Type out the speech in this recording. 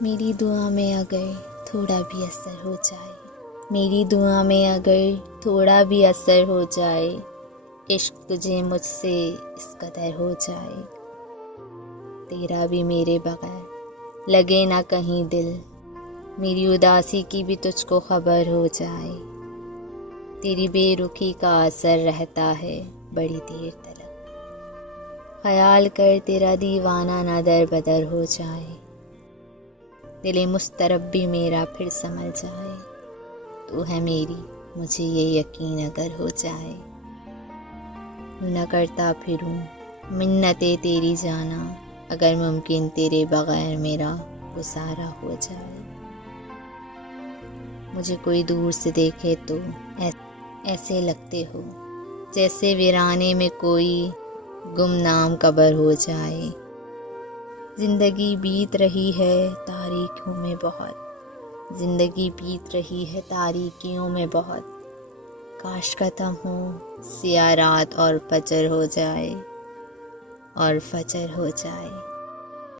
میری دعا میں اگر تھوڑا بھی اثر ہو جائے، میری دعا میں اگر تھوڑا بھی اثر ہو جائے، عشق تجھے مجھ سے اس قدر ہو جائے، تیرا بھی میرے بغیر لگے نہ کہیں دل، میری اداسی کی بھی تجھ کو خبر ہو جائے، تیری بے رخی کا اثر رہتا ہے بڑی دیر تلک، خیال کر تیرا دیوانہ نہ در بدر ہو جائے، دل مضطرب بھی میرا پھر سنبھل جائے، تو ہے میری مجھے یہ یقین اگر ہو جائے، یوں نہ کرتا پھروں منتیں تیری جانا، اگر ممکن تیرے بغیر میرا گزارا ہو جائے، مجھے کوئی دور سے دیکھے تو ایسے لگتے ہو جیسے ویرانے میں کوئی گمنام قبر ہو جائے، زندگی بیت رہی ہے تاریکیوں میں بہت، زندگی بیت رہی ہے تاریکیوں میں بہت، کاش ختم ہو سیاہ رات اور فجر ہو جائے، اور فجر ہو جائے۔